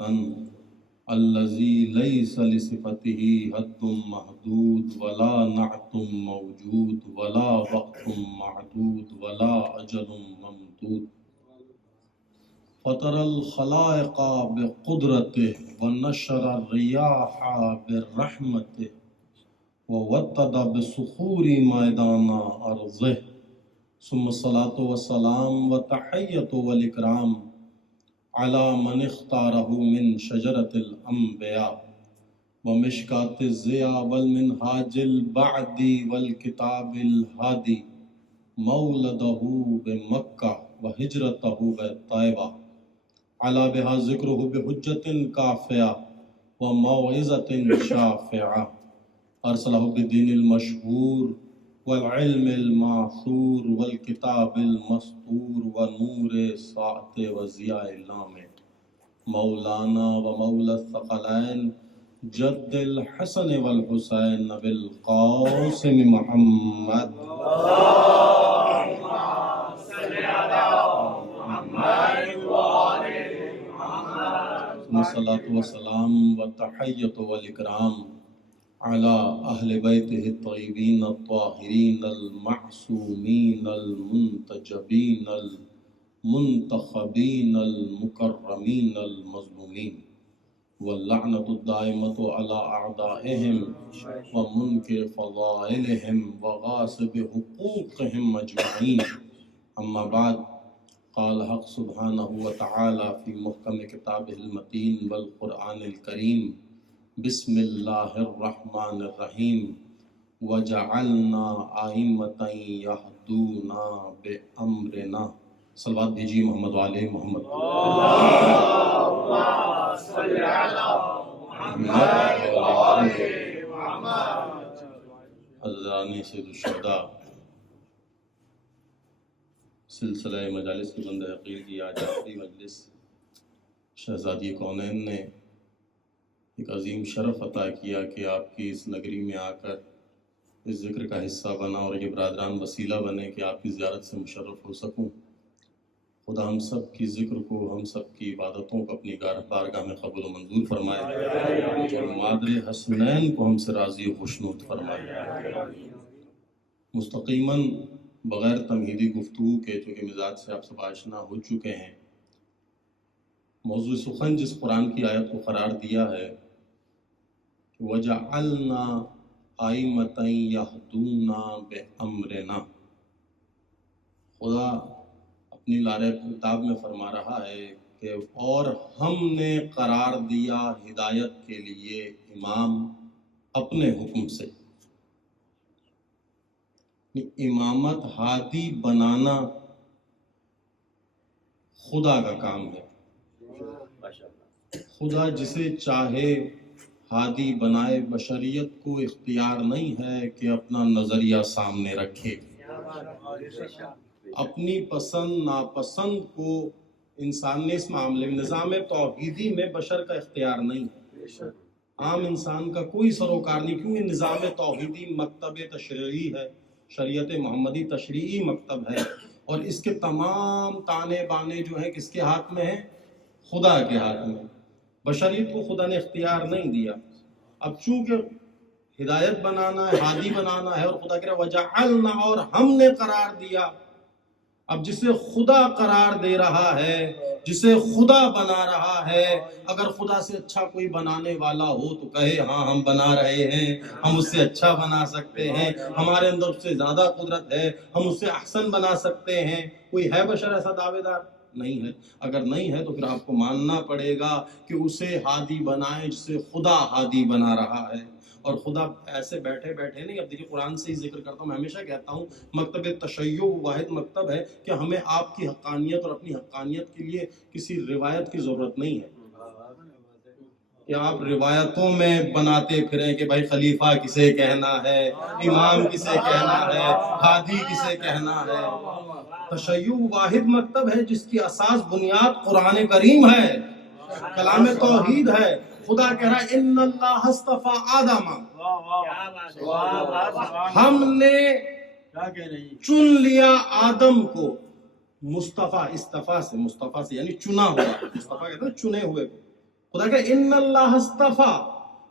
الذی لیس لصفته حد محدود ولا نعت موجود ولا وقت معدود ولا اجل ممدود فطر الخلائق بقدرته ونشر الرياح برحمته ووطد بصخور میدان ارضه ثم الصلاة والسلام والتحیۃ والاکرام على من اختاره من شجرة الانبیاء ومشکات الضیاء والمنہاج البعد والکتاب الہادی مولده بمکہ وہجرته بطیبہ علا بها ذکرہ بحجت کافیہ وموعظۃ شافعہ ارسلہ بالدین المشہور والعلم المعثور والکتاب المسطور ونور ساعت وضیاء لامع مولانا ومولا الثقلین جد الحسن والحسین بالقاسم محمد الصلاۃ والسلام والتحیۃ والاکرام علی اہل بیتہ الطیبین الطاہرین المعصومین المنتجبین المنتخبین المکرمین المظلومین واللعنۃ الدائمۃ علی اعدائہم ومنکر فضائلہم وغاصب حقوقہم اجمعین اما بعد قال حق سبحانہ وتعالی فی محکم کتابہ المتین والقرآن الکریم بسم اللہ الرحمن الرحیم وجعلنا ائمۃ یہدون بامرنا صلوات بھیجیے محمد وعلی محمد اللہم صلی علی محمد وعلی محمد حضران سید الشہداء سلسلہ مجالس کی بندہ حقیر کی آج آخری مجلس شہزادی کونین نے ایک عظیم شرف عطا کیا کہ آپ کی اس نگری میں آ کر اس ذکر کا حصہ بنا اور یہ برادران وسیلہ بنے کہ آپ کی زیارت سے مشرف ہو سکوں. خدا ہم سب کی ذکر کو، ہم سب کی عبادتوں کو اپنی بارگاہ میں قبول و منظور فرمائے اور مادر حسنین کو ہم سے راضی و خوشنود فرمائے. مستقیماً بغیر تمہیدی گفتگو کے چونکہ مزاج سے آپ سب آشنا ہو چکے ہیں، موضوع سخن جس قرآن کی آیت کو قرار دیا ہے وَجَعَلْنَا أَئِمَّةً يَهْدُونَ بِأَمْرِنَا، خدا اپنی لارے کتاب میں فرما رہا ہے کہ اور ہم نے قرار دیا ہدایت کے لیے امام اپنے حکم سے. امامت ہادی بنانا خدا کا کام ہے. خدا جسے چاہے ہادی بنائے. بشریت کو اختیار نہیں ہے کہ اپنا نظریہ سامنے رکھے. اپنی پسند ناپسند کو انسان نے اس معاملے میں نظام توحیدی میں بشر کا اختیار نہیں ہے. عام انسان کا کوئی سروکار نہیں، کیونکہ نظام توحیدی مکتب تشریعی ہے، شریعت محمدی تشریعی مکتب ہے، اور اس کے تمام تانے بانے جو ہیں کس کے ہاتھ میں ہیں؟ خدا کے ہاتھ میں. بشریت کو خدا نے اختیار نہیں دیا. اب چونکہ ہدایت بنانا ہے، ہادی بنانا ہے، اور خدا کہہ رہا ہے وَجَعَلْنَا، اور ہم نے قرار دیا. اب جسے خدا قرار دے رہا ہے، جسے خدا بنا رہا ہے، اگر خدا سے اچھا کوئی بنانے والا ہو تو کہے ہاں ہم بنا رہے ہیں، ہم اس سے اچھا بنا سکتے ہیں، ہمارے اندر اس سے زیادہ قدرت ہے، ہم اس سے احسن بنا سکتے ہیں. کوئی ہے بشر ایسا دعوے دار؟ نہیں ہے. اگر نہیں ہے تو پھر آپ کو ماننا پڑے گا کہ اسے ہادی بنائے جسے خدا ہادی بنا رہا ہے. اور خدا ایسے بیٹھے بیٹھے نہیں. اب دیکھیے قرآن سے ہی ذکر کرتا ہوں، میں ہمیشہ کہتا ہوں مکتب تشیع واحد مکتب ہے کہ ہمیں آپ کی حقانیت اور اپنی حقانیت کے لیے کسی روایت کی ضرورت نہیں ہے کہ آپ روایتوں میں بناتے پھریں کہ بھائی خلیفہ کسے کہنا ہے، امام کسے کہنا ہے، ہادی کسے کہنا ہے. تشیع واحد مکتب ہے جس کی اساس بنیاد قرآن کریم ہے، کلام توحید ہے. خدا کہہ رہا ہے ان اللہ اصطفی آدم، ہم نے چن لیا آدم کو. مصطفیٰ، استفا سے، مصطفیٰ سے یعنی چنا ہوا. مصطفیٰ کہتے ہیں چنے ہوئے کو. خدا کہ ان اللہ استفا،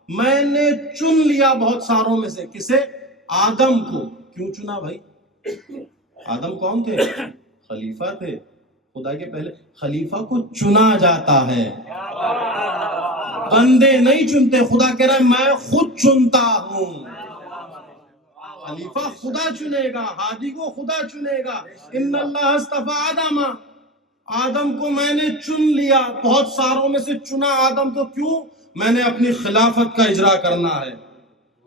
میں نے چن لیا بہت ساروں میں سے، کسے؟ آدم کو۔ کیوں چنا بھائی؟ آدم کون تھے؟ خلیفہ تھے خدا کے پہلے۔ خلیفہ کو چنا جاتا ہے، بندے نہیں چنتے۔ خدا کہہ رہا ہے میں خود چنتا ہوں۔ خلیفہ خدا چنے گا، ہادی کو خدا چنے گا۔ ان اللہ استفا آدم، آدم کو میں نے چن لیا، بہت ساروں میں سے چنا آدم کو۔ کیوں؟ میں نے اپنی خلافت کا اجرا کرنا ہے۔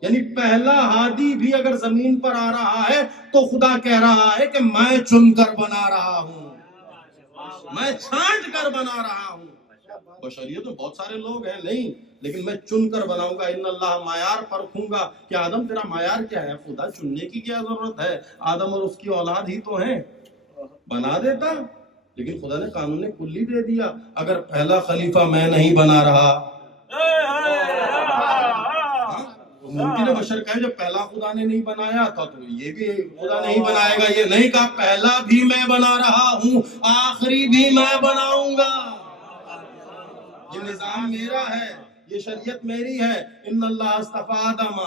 یعنی پہلا ہادی بھی اگر زمین پر آ رہا ہے تو خدا کہہ رہا ہے کہ میں چن کر بنا رہا ہوں، میں چھانٹ کر بنا رہا ہوں۔ بشریت میں بہت سارے لوگ ہیں نہیں، لیکن میں چن کر بناؤں گا۔ ان اللہ معیار پرکھوں گا کہ آدم تیرا معیار کیا ہے؟ خدا چننے کی کیا ضرورت ہے؟ آدم اور اس کی اولاد ہی تو ہیں، بنا دیتا۔ لیکن خدا نے قانون کلی دے دیا، اگر پہلا خلیفہ میں نہیں بنا رہا، ممکن ہے بشر کہے جب پہلا خدا نے نہیں بنایا تھا تو یہ بھی خدا نہیں بنائے گا۔ یہ نہیں کہا پہلا بھی میں بنا رہا ہوں، آخری بھی میں بناؤں گا۔ یہ نظام میرا ہے، یہ شریعت میری ہے۔ ان اللہ اصطفى آدم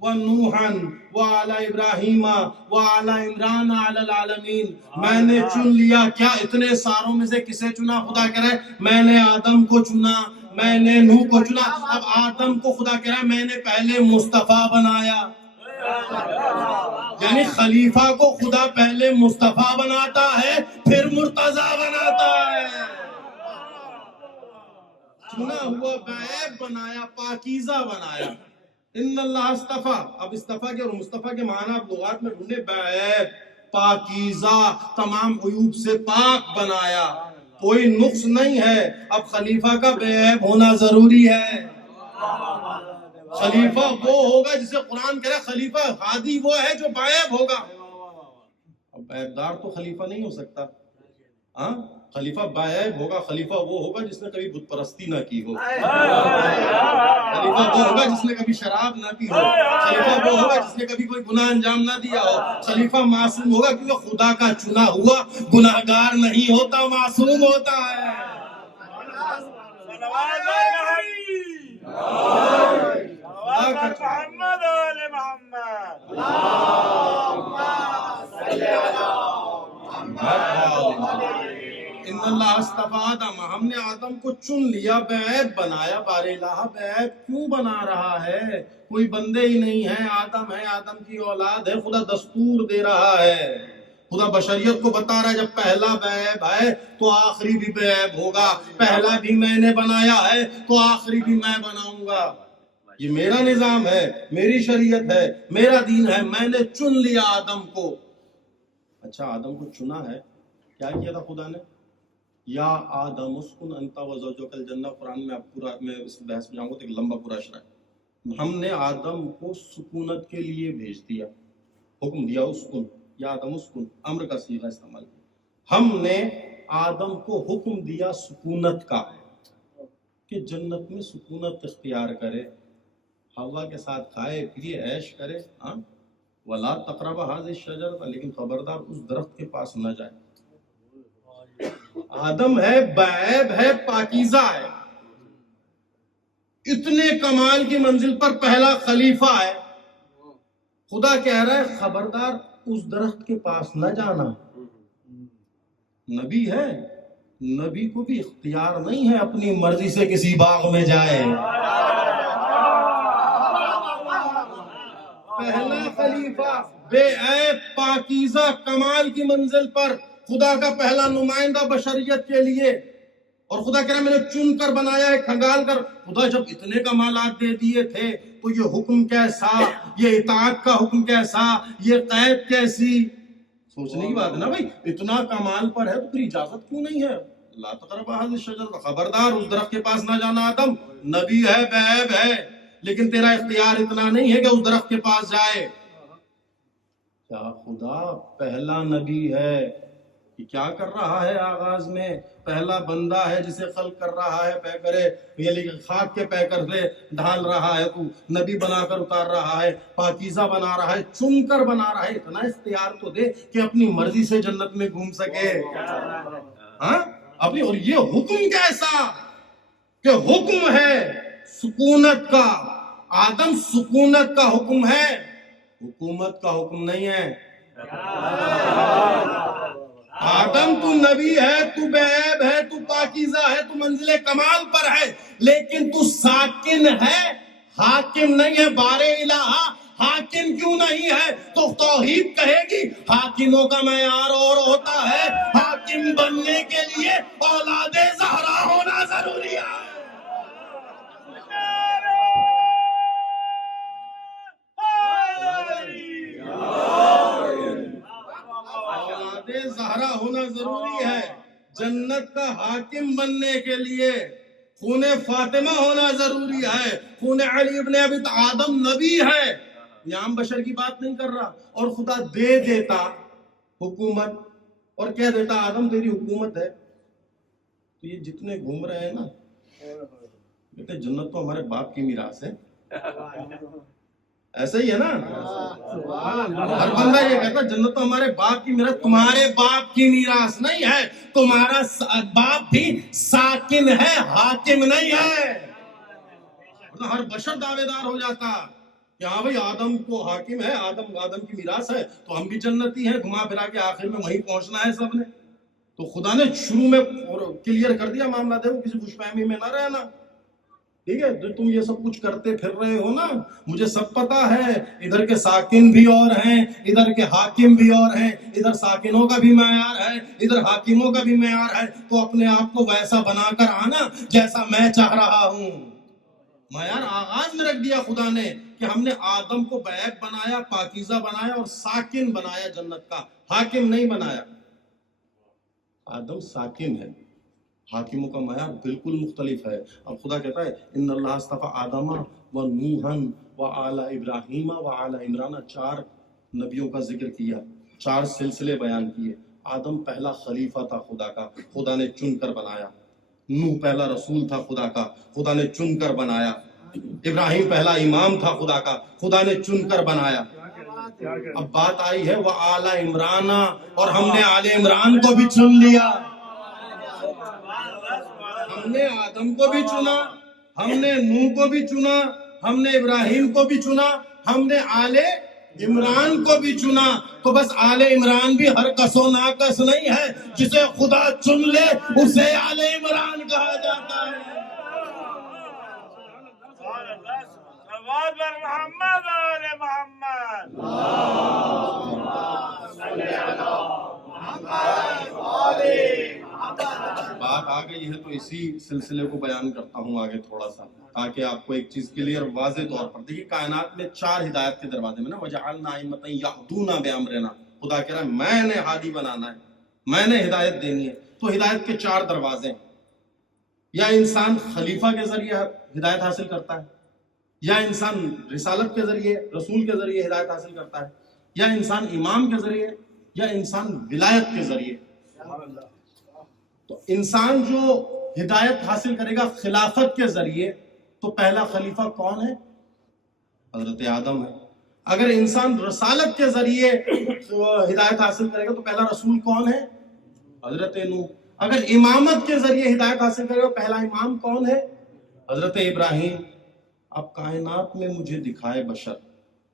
ونوحا وآل ابراہیم وآل عمران علی العالمین۔ میں نے چن لیا، کیا اتنے ساروں میں سے کسے چنا؟ خدا کہہ رہا ہے میں نے آدم کو چنا، میں نے نوح کو چنا۔ اب آدم کو خدا کہہ رہا ہے میں نے پہلے مصطفیٰ بنایا، یعنی خلیفہ کو خدا پہلے مصطفیٰ بناتا ہے پھر مرتضیٰ بناتا ہے۔ چنا ہوا بعیب بنایا، پاکیزہ بنایا۔ ان اللہ استفا، اب استفا کے اور مصطفیٰ کے معنی آپ لغات میں ڈھونڈے، بعیب، پاکیزہ، تمام عیوب سے پاک بنایا، کوئی نقص نہیں ہے۔ اب خلیفہ کا بعیب ہونا ضروری ہے۔ خلیفہ وہ ہوگا جسے قرآن کہہ رہا ہے خلیفہ ہادی وہ ہے جو بعیب ہوگا۔ اب عیب دار تو خلیفہ نہیں ہو سکتا، ہاں؟ خلیفہ بعیب ہوگا، خلیفہ وہ ہوگا جس نے کبھی بت پرستی نہ کی ہو، خلیفہ وہ ہوگا جس نے کبھی شراب نہ پی ہو، خلیفہ وہ ہوگا جس نے کبھی کوئی گناہ انجام نہ دیا ہو۔ خلیفہ معصوم ہوگا کیونکہ خدا کا چنا ہوا گناہگار نہیں ہوتا، معصوم ہوتا ہے۔ ان اللہ اصطفى آدم، ہم نے آدم کو چن لیا، بعیب بنایا۔ بار الہ بعیب کیوں بنا رہا ہے؟ کوئی بندے ہی نہیں ہے، آدم ہے، آدم کی اولاد ہے۔ خدا دستور دے رہا ہے، خدا بشریت کو بتا رہا ہے جب پہلا بعیب ہے تو آخری بھی بعیب ہوگا، پہلا بھی میں نے بنایا ہے تو آخری بھی میں بناؤں گا۔ یہ میرا نظام ہے، میری شریعت ہے، میرا دین ہے، میں نے چن لیا آدم کو۔ اچھا آدم کو چنا ہے، کیا کیا تھا خدا نے؟ یا آدم اسکن انت وزوجک الجنہ، قرآن میں آپ پورا، میں اس بحث میں جاؤں گا تو ایک لمبا پورا شرح ہے۔ ہم نے آدم کو سکونت کے لیے بھیج دیا، حکم دیا اسکن، یا آدم اسکن، امر کا صیغہ استعمال کیا۔ ہم نے آدم کو حکم دیا سکونت کا، کہ جنت میں سکونت اختیار کرے، ہوا کے ساتھ کھائے پیے عیش کرے، ہاں ولا تقرب هذه الشجرة، لیکن خبردار اس درخت کے پاس نہ جائے۔ آدم ہے، بعیب ہے، پاکیزہ ہے، اتنے کمال کی منزل پر پہلا خلیفہ ہے۔ خدا کہہ رہا ہے خبردار اس درخت کے پاس نہ جانا۔ نبی ہے، نبی کو بھی اختیار نہیں ہے اپنی مرضی سے کسی باغ میں جائے۔ پہلا خلیفہ بے عیب پاکیزہ کمال کی منزل پر، خدا کا پہلا نمائندہ بشریت کے لیے، اور خدا کہہ رہا ہے میں نے چن کر بنایا ہے، کھنگال کر۔ خدا جب اتنے کمالات دے دیے تھے تو یہ حکم کیسا، یہ اطاعت کا حکم کیسا، یہ قید کیسی؟ سوچنے کی بات ہے نا بھائی، اتنا کمال پر ہے تو پھر اجازت کیوں نہیں ہے؟ لا تقربوا هذه الشجرة، خبردار اس درخت کے پاس نہ جانا۔ آدم نبی ہے، بعیب ہے، لیکن تیرا اختیار اتنا نہیں ہے کہ اس درخت کے پاس جائے۔ کیا خدا پہلا نبی ہے کہ کیا کر رہا ہے؟ آغاز میں پہلا بندہ ہے جسے خلق کر رہا ہے، پیکرے یعنی خاک کے پیکر سے ڈھال رہا ہے، تو نبی بنا کر اتار رہا ہے، پاکیزہ بنا رہا ہے، چن کر بنا رہا ہے۔ اتنا اختیار تو دے کہ اپنی مرضی سے جنت میں گھوم سکے، ہاں اپنی۔ اور یہ حکم کیسا، کہ حکم ہے سکونت کا، آدم سکونت کا حکم ہے، حکومت کا حکم نہیں ہے۔ آدم تو نبی ہے، تو بے عیب ہے، تو پاکیزہ ہے، تو منزل کمال پر ہے، لیکن تو ساکن ہے، حاکم نہیں ہے۔ بار الہ حاکم کیوں نہیں ہے؟ تو توحید کہے گی حاکموں کا معیار اور ہوتا ہے، حاکم بننے کے لیے اولاد زہرا ہونا ضروری ہے۔ اولاد زہرا ہونا ضروری ہے، جنت کا حاکم بننے کے لیے خون فاطمہ ہونا ضروری ہے، خون علی ابن ابی آدم نبی ہے، یہ عام بشر کی بات نہیں کر رہا۔ اور خدا دے دیتا حکومت اور کہہ دیتا آدم تیری حکومت ہے، تو یہ جتنے گھوم رہے ہیں نا کہتے جنت تو ہمارے باپ کی میراث ہے، ایسا ہی ہے نا؟ ہر بندہ یہ کہتا جنت تو ہمارے باپ کی میراث، تمہارے باپ کی میراث نہیں ہے، تمہارا باپ بھی ساکن ہے، حاکم نہیں ہے۔ ہر بشر دعوے دار ہو جاتا کہ ہاں بھئی آدم کو حاکم ہے، آدم کی میراث ہے تو ہم بھی جنتی ہیں، گھما پھرا کے آخر میں وہیں پہنچنا ہے سب نے۔ تو خدا نے شروع میں کلیئر کر دیا معاملہ، دیکھو کسی خوش فہمی میں نہ رہنا، ٹھیک ہے؟ جو تم یہ سب کچھ کرتے پھر رہے ہو نا، مجھے سب پتا ہے، ادھر کے ساکن بھی اور ہیں، ادھر کے حاکم بھی اور ہیں، ادھر ساکنوں کا بھی معیار ہے، ادھر حاکموں کا بھی معیار ہے، تو اپنے آپ کو ویسا بنا کر آنا جیسا میں چاہ رہا ہوں۔ معیار آغاز میں رکھ دیا خدا نے کہ ہم نے آدم کو بیعیب بنایا، پاکیزہ بنایا اور ساکن بنایا، جنت کا حاکم نہیں بنایا۔ آدم ساکن ہے، حاکموں کا معیار بالکل مختلف ہے۔ اب خدا کہتا ہے ان اللہ اصطفیٰ آدم و نوحا و آل ابراہیم و آل عمران، 4 نبیوں کا ذکر کیا، 4 سلسلے بیان کیے۔ آدم پہلا خلیفہ تھا خدا کا، خدا نے چن کر بنایا۔ نوح پہلا رسول تھا خدا کا، خدا نے چن کر بنایا۔ ابراہیم پہلا امام تھا خدا کا، خدا نے چن کر بنایا۔ اب بات آئی ہے وہ آل عمران، اور ہم نے آل عمران کو بھی چن لیا۔ ہم نے آدم کو بھی چنا، ہم نے نوح کو بھی چنا، ہم نے ابراہیم کو بھی چنا، ہم نے آل عمران کو بھی چنا۔ تو بس آل عمران بھی ہر کس و ناکس نہیں ہے، جسے خدا چن لے اسے آل عمران کہا جاتا ہے۔ محمد آل محمد، بات آ گئی ہے تو اسی سلسلے کو بیان کرتا ہوں آگے تھوڑا سا، تاکہ آپ کو ایک چیز کلیئر واضح طور پر دیکھیے۔ کائنات میں 4 ہدایت کے دروازے میں نا، وَجَعَلْنَا أَئِمَّةً يَهْدُونَ بِأَمْرِنَا، خدا کہہ رہا ہے میں نے ہادی بنانا ہے، میں نے ہدایت دینی ہے۔ تو ہدایت کے 4 دروازے ہیں، یا انسان خلیفہ کے ذریعے ہدایت حاصل کرتا ہے، یا انسان رسالت کے ذریعے، رسول کے ذریعے ہدایت حاصل کرتا ہے، یا انسان امام کے ذریعے، یا انسان ولایت کے ذریعے۔ تو انسان جو ہدایت حاصل کرے گا خلافت کے ذریعے، تو پہلا خلیفہ کون ہے؟ حضرت آدم ہے۔ اگر انسان رسالت کے ذریعے ہدایت حاصل کرے گا تو پہلا رسول کون ہے؟ حضرت نوح۔ اگر امامت کے ذریعے ہدایت حاصل کرے گا پہلا امام کون ہے؟ حضرت ابراہیم۔ اب کائنات میں مجھے دکھائے بشر،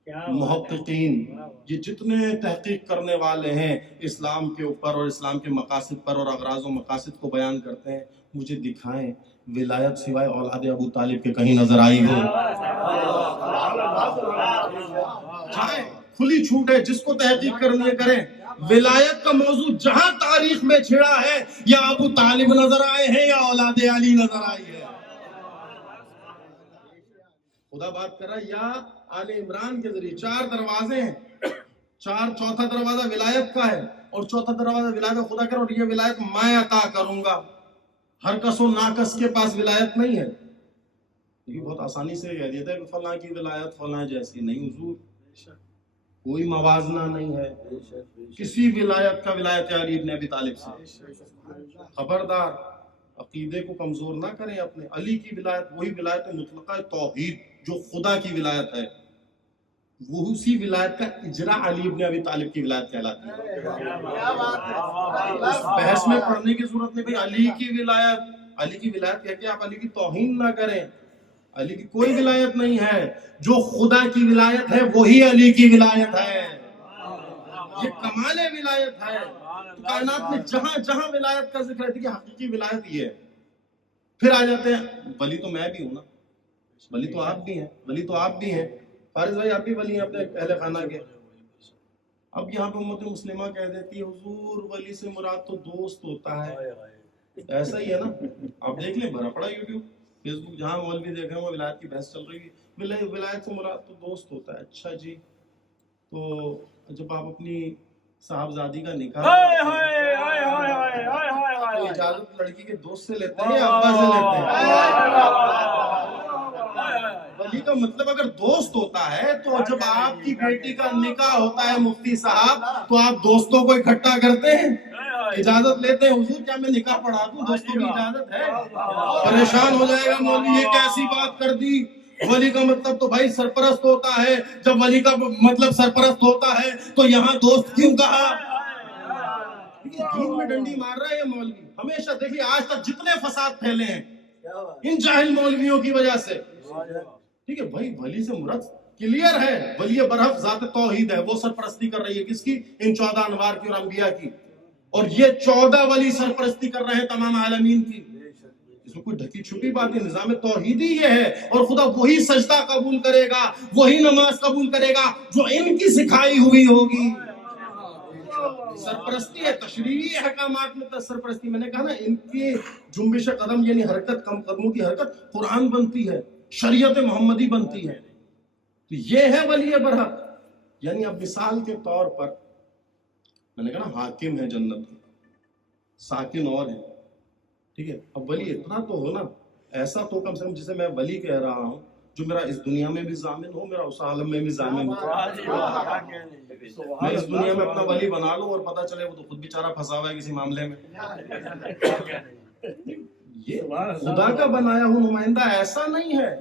محققین، یہ جتنے تحقیق کرنے والے ہیں اسلام کے اوپر اور اسلام کے مقاصد پر اور اغراض و مقاصد کو بیان کرتے ہیں، مجھے دکھائیں ولایت سوائے اولاد ابو طالب کے کہیں نظر آئی ہو؟ چاہے کھلی چھوٹ ہے، جس کو تحقیق کرنی ہے کریں۔ ولایت کا موضوع جہاں تاریخ میں چھڑا ہے، یا ابو طالب نظر آئے ہیں یا اولاد علی نظر آئی ہے۔ خدا بات کر رہا ہے یا آل عمران کے ذریعے 4 دروازے ہیں، چوتھا دروازہ ولایت کا ہے، اور چوتھا دروازہ ولایت کا خدا کر رہا ہے، اور یہ ولایت میں عطا کروں گا۔ ہر کس و ناکس کے پاس ولایت نہیں ہے۔ یہ بہت آسانی سے کہہ دیتا ہے کہ فلاں کی ولایت فلاں جیسی نہیں، حضور کوئی موازنہ نہیں ہے کسی ولایت کا ولایت علی ابن ابی طالب سے۔ خبردار عقیدے کو کمزور نہ کریں اپنے۔ علی کی ولایت وہی ولایت مطلقہ توحید جو خدا کی ولایت ہے، وہ اسی ولایت کا اجرا علی ابن ابی طالب کی ولایت کہلاتی ہے۔ اس بحث میں پڑھنے کی ضرورت نہیں بھئی علی کی ولایت علی کی ولایت کہہ کے آپ علی کی توہین نہ کریں. علی کی کوئی ولایت نہیں ہے. جو خدا کی ولایت ہے وہی علی کی ولایت ہے. یہ کمال ولایت ہے. کائنات میں جہاں جہاں ولایت کا ذکر ہے کہ حقیقی ولایت یہ ہے. پھر آ جاتے ہیں ولی تو میں بھی ہوں نا, ولی تو آپ بھی ہیں, ولی تو آپ بھی ہیں. فارض بھائی آپ بھی ولی ہیں اپنے اہل خانہ کے. اب یہاں پہ امت مسلمہ کہہ دیتی ہے حضور ولی سے مراد تو دوست ہوتا ہے. ایسا ہی ہے نا, آپ دیکھ لیں بھرا پڑا یوٹیوب فیس بک جہاں مولوی دیکھ رہے ہیں وہ ولایت کی بحث چل رہی ہے. ولایت سے مراد تو دوست ہوتا ہے. اچھا جی, تو جب آپ اپنی صاحبزادی کا نکاح تو اجازت لڑکی کے دوست سے لیتے ہیں یا ابا سے لیتے ہیں؟ ولی کا مطلب اگر دوست ہوتا ہے تو جب آپ کی بیٹی کا نکاح ہوتا ہے مفتی صاحب تو آپ دوستوں کو اکٹھا کرتے ہیں, اجازت لیتے ہیں حضور کیا میں نکاح پڑھا دوں, دوستوں کی اجازت ہے؟ پریشان ہو جائے گا مولوی, یہ کیسی بات کر دی. ولی کا مطلب تو بھائی سرپرست ہوتا ہے. جب ولی کا مطلب سرپرست ہوتا ہے تو یہاں دوست کیوں کہا؟ دین میں ڈنڈی مار رہا ہے یہ مولوی. ہمیشہ دیکھیے آج تک جتنے فساد پھیلے ہیں ان جاہل مولویوں کی وجہ سے. ٹھیک ہے بھائی, ولی سے مراد کلیئر ہے, ولی برحق ذات توحید ہے. وہ سرپرستی کر رہی ہے کس کی؟ ان 14 انوار کی اور انبیاء کی. اور یہ 14 ولی سرپرستی کر رہے ہیں تمام عالمین کی. اس میں کوئی ڈھکی چھپی بات ہے, نظام توحیدی یہ ہے. اور خدا وہی سجدہ قبول کرے گا, وہی نماز قبول کرے گا جو ان کی سکھائی ہوئی ہوگی. سرپرستی ہے, تشریعی احکامات میں سرپرستی. میں نے کہا نا ان کی جنبش قدم یعنی حرکت, کم قدموں کی حرکت قرآن بنتی ہے, شریعت محمدی بنتی ہے. تو یہ ہے ولی برحق. یعنی اب مثال کے طور پر میں نے کہا نا حاکم ہے جنت, ساکن اور ہے, ٹھیک ہے. اب ولی اتنا تو ہو نا, ایسا تو کم سے کم جسے میں ولی کہہ رہا ہوں جو میرا اس دنیا میں بھی ضامن ہو, میرا اس عالم میں بھی ضامن ہو. میں اس دنیا میں اپنا ولی بنا لوں اور پتہ چلے وہ تو خود بیچارہ پھنسا ہوا ہے کسی معاملے میں. یہ خدا کا بنایا ہوا نمائندہ ایسا نہیں ہے.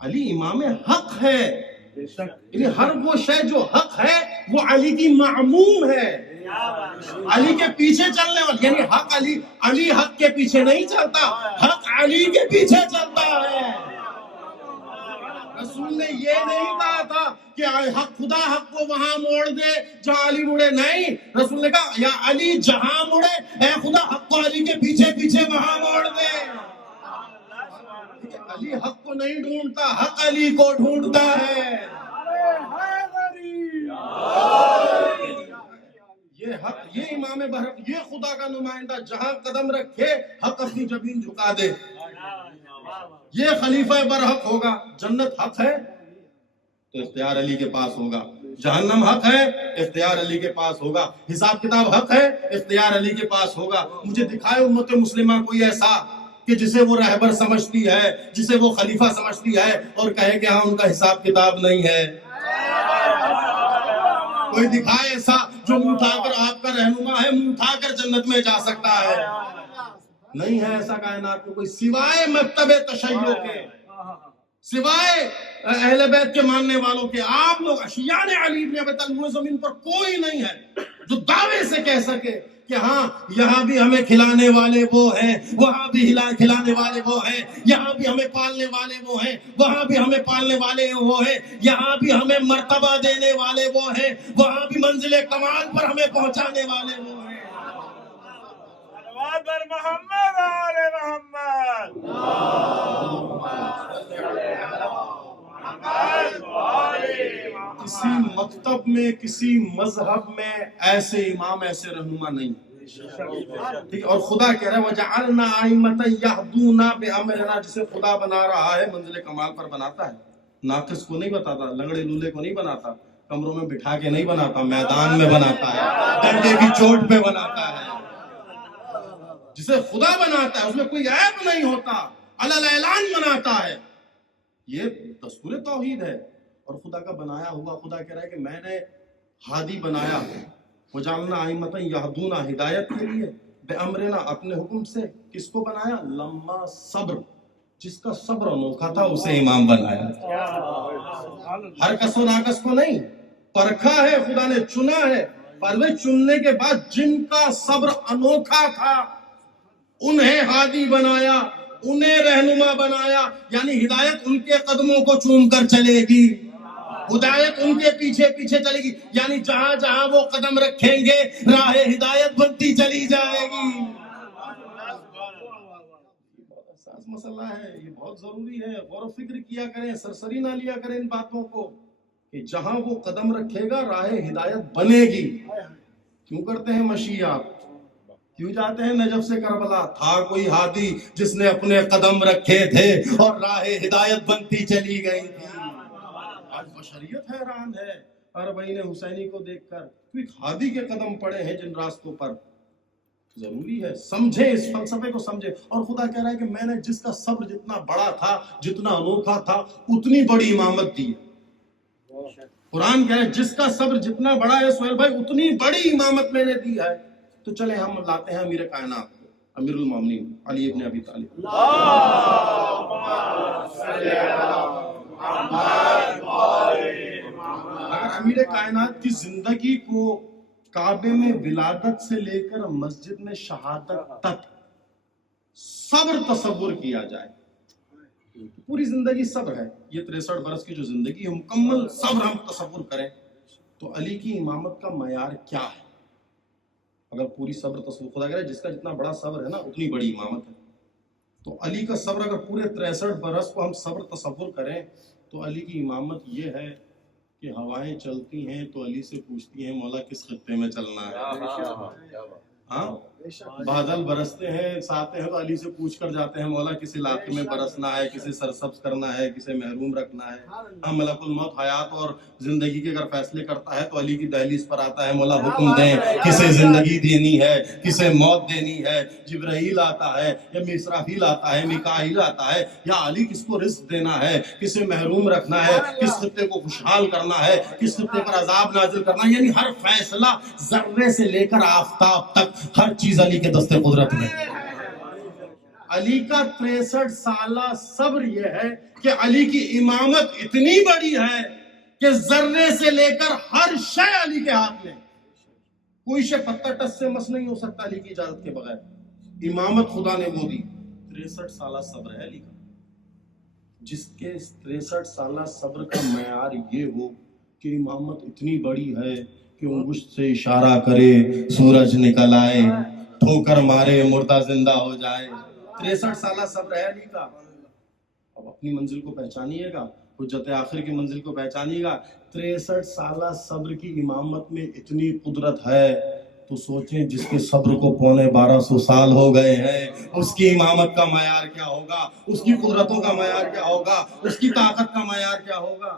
علی امام حق ہے. یعنی ہر وہ شے جو حق ہے وہ علی کی معموم ہے. علی کے پیچھے چلنے والے یعنی حق علی, علی حق کے پیچھے نہیں چلتا, حق علی کے پیچھے چلتا ہے. رسول نے یہ نہیں کہا تھا کہ حق خدا حق کو وہاں موڑ دے جہاں علی مڑے, نہیں. رسول نے کہا یا علی جہاں مڑے اے خدا حق کو علی کے پیچھے پیچھے وہاں موڑ دے. علی حق کو نہیں ڈھونڈتا, حق علی کو ڈھونڈتا ہے. یہ حق, یہ امام برحق, یہ خدا کا نمائندہ جہاں قدم رکھے حق اپنی جبین جھکا دے. یہ خلیفہ برحق ہوگا. جنت حق ہے تو اختیار علی کے پاس ہوگا, جہنم حق ہے اختیار علی کے پاس ہوگا, حساب کتاب حق ہے اختیار علی کے پاس ہوگا. مجھے دکھائے امت مسلمہ کوئی ایسا کہ جسے وہ رہبر سمجھتی ہے, جسے وہ خلیفہ سمجھتی ہے اور کہے کہ ہاں ان کا حساب کتاب نہیں ہے. کوئی دکھائے ایسا جو منہ اٹھا کر آپ کا رہنما ہے, منہ اٹھا کر جنت میں جا سکتا ہے. نہیں ہے ایسا کائنات میں کوئی, سوائے مکتب تشیع کے, سوائے اہل بیت کے ماننے والوں کے. آپ لوگ اشیان علی بن ابی طالب زمین پر کوئی نہیں ہے جو دعوے سے کہہ سکے کہ ہاں یہاں بھی ہمیں کھلانے والے وہ ہیں, وہاں بھی کھلانے والے وہ ہیں, یہاں بھی ہمیں پالنے والے وہ ہیں, وہاں بھی ہمیں پالنے والے وہ ہیں, یہاں بھی ہمیں مرتبہ دینے والے وہ ہیں, وہاں بھی منزل کمال پر ہمیں پہنچانے والے وہ ہیں. صلوات بر محمد آل محمد. کسی مکتب میں, کسی مذہب میں ایسے امام, ایسے رہنما نہیں. اور خدا کہہ رہا ہے وَجَعَلْنَا أَئِمَّةً يَهْدُونَ بِأَمْرِنَا, جسے خدا بنا رہا ہے منزل کمال پر بناتا ہے. ناقص کو نہیں بتاتا, لنگڑے لولے کو نہیں بناتا, کمروں میں بٹھا کے نہیں بناتا, میدان میں بناتا ہے, ڈنڈے کی چوٹ پہ بناتا ہے. جسے خدا بناتا ہے اس میں کوئی عیب نہیں ہوتا, علی اعلان بناتا ہے. یہ دستور توحید ہے. اور خدا کا بنایا ہوا, خدا کہہ رہا ہے کہ میں نے ہادی بنایا, وجعلنا ائمۃ یہدون, ہدایت کے لیے, بامرنا, اپنے حکم سے. کس کو بنایا؟ لما صبر, جس کا صبر انوکھا تھا اسے امام بنایا. ہر کس و ناکس کو نہیں, پرکھا ہے خدا نے, چنا ہے. پر وہ چننے کے بعد جن کا صبر انوکھا تھا انہیں ہادی بنایا، انہیں رہنما بنایا، یعنی ہدایت ان کے قدموں کو چوم کر چلے گی، ہدایت ان کے پیچھے پیچھے چلے گی، یعنی جہاں جہاں وہ قدم رکھیں گے راہ ہدایت بنتی چلی جائے گی۔ بہت حساس مسئلہ ہے، یہ بہت ضروری ہے، غور و فکر کیا کریں، سرسری نہ لیا کریں ان باتوں کو، کہ جہاں وہ قدم رکھے گا راہ ہدایت بنے گی۔ کیوں کرتے ہیں مشیات؟ کیوں جاتے ہیں نجف سے کربلا؟ تھا کوئی ہادی جس نے اپنے قدم رکھے تھے اور راہ ہدایت بنتی چلی گئی تھی۔ آج بشریت حیران ہے اربعین حسینی کو دیکھ کر، کوئی ہادی کے قدم پڑے ہیں جن راستوں پر۔ ضروری ہے سمجھیں، اس فلسفے کو سمجھیں۔ اور خدا کہہ رہا ہے کہ میں نے جس کا صبر جتنا بڑا تھا، جتنا انوکھا تھا، اتنی بڑی امامت دی ہے۔ قرآن کہہ رہا ہے جس کا صبر جتنا بڑا ہے سہیل بھائی، اتنی بڑی امامت میں نے دی ہے۔ تو چلیں ہم لاتے ہیں امیر کائنات کو، امیر المومنین علی ابن ابی طالب۔ اگر امیر کائنات کی زندگی کو کعبے میں ولادت سے لے کر مسجد میں شہادت تک صبر تصور کیا جائے، پوری زندگی صبر ہے، یہ 63 برس کی جو زندگی ہے مکمل صبر ہم تصور کریں، تو علی کی امامت کا معیار کیا ہے؟ اگر پوری صبر تصور، خدا کہہ رہا ہے جس کا جتنا بڑا صبر ہے نا اتنی بڑی امامت ہے۔ تو علی کا صبر اگر پورے 63 برس کو ہم صبر تصور کریں تو علی کی امامت یہ ہے کہ ہوائیں چلتی ہیں تو علی سے پوچھتی ہیں مولا کس خطے میں چلنا ہے، ہاں بادل برستے ہیں ساتے ہیں تو علی سے پوچھ کر جاتے ہیں مولا کس علاقے میں برسنا ہے، کسے سرسبز کرنا ہے، کسے محروم رکھنا ہے۔ ہاں ملک الموت حیات اور زندگی کے اگر فیصلے کرتا ہے تو علی کی دہلیز پر آتا ہے مولا حکم دیں کسے زندگی دینی ہے، کسے موت دینی ہے۔ جبرائیل آتا ہے یا اسرافیل آتا ہے، میکائیل آتا ہے، یا علی کس کو رزق دینا ہے، کسے محروم رکھنا ہے، کس خطے کو خوشحال کرنا ہے، کس خطے پر عذاب نازل کرنا ہے، یعنی ہر فیصلہ ذرے سے لے کر آفتاب تک ہر چیز علی کے دستے قدرت میں۔ علی کا 63 سالہ صبر یہ ہے کہ علی کی امامت اتنی بڑی ہے کہ ذرے سے لے کر ہر شے علی کے ہاتھ میں، کوئی شے پتہ ٹس سے مس نہیں ہو سکتا علی کی اجازت کے بغیر۔ امامت خدا نے وہ دی، 63 سالہ صبر ہے علی کا۔ جس کے 63 سالہ صبر کا معیار یہ ہو کہ امامت اتنی بڑی ہے کہ انگشت سے اشارہ کرے سورج نکل آئے، ٹھوکر مارے مردہ زندہ ہو جائے، 63 سالہ صبر ہے علی کا۔ اب اپنی منزل کو پہچانیے گا، حجت آخر کی منزل کو پہچانیے گا۔ 63 سالہ صبر کی امامت میں اتنی قدرت ہے تو سوچیں جس کے صبر کو 1250 سال ہو گئے ہیں، اس کی امامت کا معیار کیا ہوگا، اس کی قدرتوں کا معیار کیا ہوگا، اس کی طاقت کا معیار کیا ہوگا۔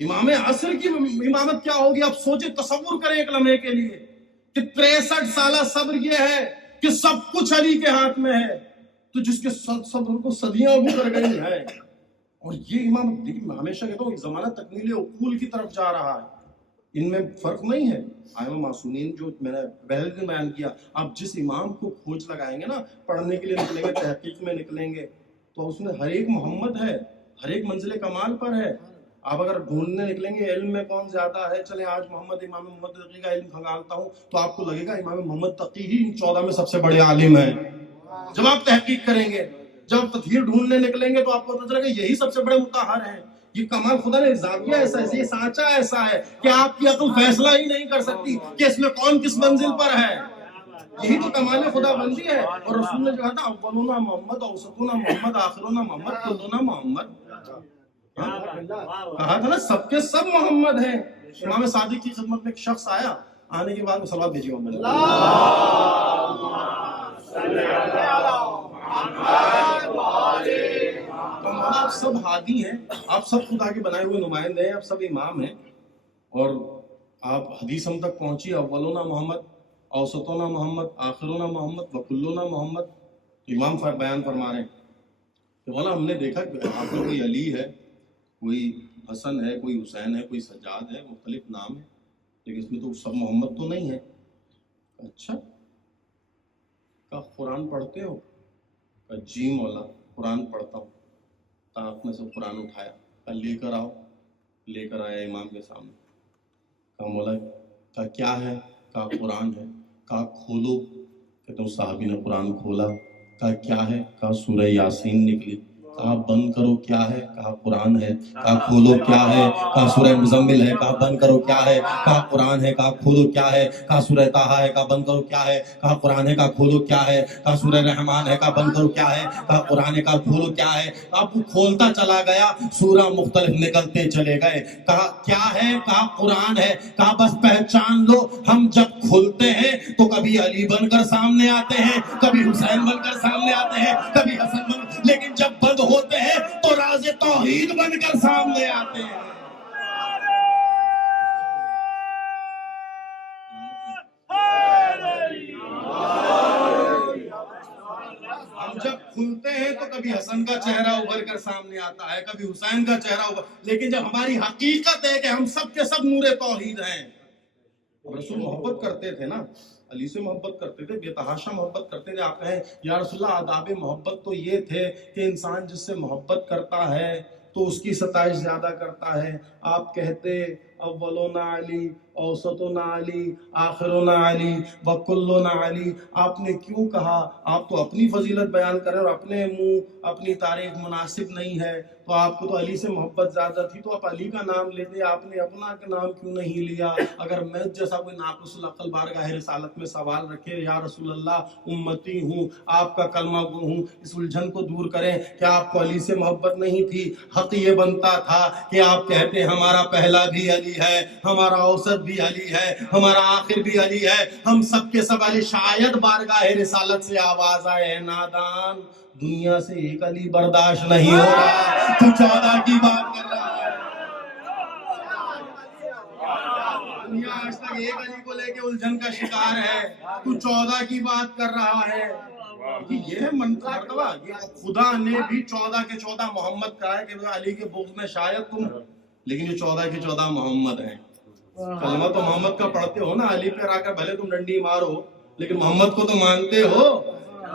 امام عصر کی امامت کیا ہوگی؟ اب سوچیں، تصور کریں ایک لمحے کے لیے کہ 63 سالہ صبر یہ ہے کہ سب کچھ علی کے ہاتھ میں ہے، تو جس کے صبر کو صدیاں گزر گئی ہیں، اور یہ امام دیکھیں میں ہمیشہ کہتا ہوں زمانہ تکمیل عقول کی طرف جا رہا ہے، ان میں فرق نہیں ہے۔ ائمہ معصومین جو میں نے پہلے دن بیان کیا، آپ جس امام کو کھوج لگائیں گے نا، پڑھنے کے لیے نکلیں گے، تحقیق میں نکلیں گے، تو اس میں ہر ایک محمد ہے، ہر ایک منزل کمال پر ہے۔ آپ اگر ڈھونڈنے نکلیں گے علم میں کون زیادہ ہے، چلیں آج محمد امام محمد تقی کا علم کھنگالتا ہوں، تو آپ کو لگے گا امام محمد تقی ہی ان 14 میں سب سے بڑے عالم ہیں۔ جب آپ تحقیق کریں گے، جب تطہیر ڈھونڈنے نکلیں گے تو آپ کو پتہ چلے گا یہی سب سے بڑے مطہر ہیں۔ یہ کمال خدا نے زاویہ ایسا ہے، یہ سانچہ ایسا ہے کہ آپ کی عقل فیصلہ ہی نہیں کر سکتی کہ اس میں کون کس منزل پر ہے۔ یہی تو کمال خدا بندی ہے۔ اور رسول نے جو کہا تھا اولنا محمد، اوسطنا محمد، آخرنا محمد، کلنا محمد، کہا تھا نا سب کے سب محمد ہیں۔ امام صادق کی خدمت میں ایک شخص آیا، آنے کے بعد صلوات بھیجیے محمد، آپ سب ہادی ہیں، آپ سب خدا کے بنائے ہوئے نمائندے ہیں، آپ سب امام ہیں، اور آپ حدیث ہم تک پہنچی اولنا محمد، اوسطنا محمد، آخرنا محمد، وکلنا محمد۔ تو امام بیان فرما رہے ہیں کہ مولا ہم نے دیکھا کہ آپ میں کوئی علی ہے، کوئی حسن ہے، کوئی حسین ہے، کوئی سجاد ہے، مختلف نام ہے، لیکن اس میں تو سب محمد تو نہیں ہے۔ اچھا کہا قرآن پڑھتے ہو؟ کہا جی مولا قرآن پڑھتا ہوں۔ طاق میں سے قرآن اٹھایا، کہا لے کر آؤ، لے کر آیا امام کے سامنے۔ کہا مولا، کہا کیا ہے؟ کہا قرآن ہے۔ کہا کھولو، کہتے ہیں اس صحابی نے قرآن کھولا، کہا کیا ہے؟ کہا سورہ یاسین نکلی۔ کہا بند کرو کیا ہے؟ کہا قرآن ہے۔ کہا کھولو کیا ہے؟ کہا سورہ مزمل ہے۔ کہا بند کرو کیا ہے؟ کہا قرآن ہے۔ کہا کھولو کیا ہے؟ کہا سورہ طٰہٰ ہے۔ کہا بند کرو کیا ہے؟ کہا قرآن ہے۔ کہا کھولو کیا ہے؟ کہا سورہ رحمان ہے۔ کہا بند کرو کیا ہے؟ کہا قرآن ہے۔ کہا کھولو کیا ہے؟ اب وہ کھولتا چلا گیا، سورہ مختلف نکلتے چلے گئے۔ کہا کیا ہے؟ کہا قرآن ہے۔ کہا بس پہچان لو، ہم جب کھلتے ہیں تو کبھی علی بن کر سامنے آتے ہیں، کبھی حسین بن کر سامنے آتے ہیں، کبھی حسن بن، لیکن جب بند ہوتے ہیں تو راز توحید بن کر سامنے آتے ہیں۔ ہم جب کھلتے ہیں تو کبھی حسن کا چہرہ ابھر کر سامنے آتا ہے، کبھی حسین کا چہرہ ابھر، لیکن جب ہماری حقیقت ہے کہ ہم سب کے سب نور توحید ہیں۔ رسول محبت کرتے تھے نا، علی سے محبت کرتے تھے، بے تحاشا محبت کرتے تھے۔ آپ کہیں یا رسول اللہ آداب محبت تو یہ تھے کہ انسان جس سے محبت کرتا ہے تو اس کی ستائش زیادہ کرتا ہے۔ آپ کہتے اولنا علی، اوسطنا علی، آخرنا علی، وکلنا علی۔ آپ نے کیوں کہا؟ آپ تو اپنی فضیلت بیان کریں اور اپنے منہ اپنی تعریف مناسب نہیں ہے، تو آپ کو تو علی سے محبت زیادہ تھی تو آپ علی کا نام لیتے، آپ نے اپنا نام کیوں نہیں لیا؟ اگر میں جیسا کوئی ناقص العقل بارگاہ رسالت میں سوال رکھے، یا رسول اللہ امتی ہوں، آپ کا کلمہ گو ہوں، اس الجھن کو دور کریں، کیا آپ کو علی سے محبت نہیں تھی؟ حق یہ بنتا تھا کہ آپ کہتے ہمارا پہلا بھی علی ہے، ہمارا اوسط بھی علی ہے، ہمارا آخر بھی علی ہے، ہم سب کے سب علی۔ شاید بارگاہ رسالت سے آواز آئے نادان، دنیا سے ایک علی برداشت نہیں ہو رہا، تو 14 کی بات کر رہا ہے۔ دنیا آج تک ایک علی کو لے کے الجھن کا شکار ہے، تو 14 کی بات کر رہا ہے۔ یہ مرتبہ یہ خدا نے بھی 14 کے 14 محمد کہا ہے کہ علی کے بغض میں شاید تم، لیکن یہ 14 کے 14 محمد ہیں۔ کلمہ تو محمد کا پڑھتے ہو نا، علی پہ آ کر بھلے تم ڈنڈی مارو لیکن محمد کو تو مانتے ہو۔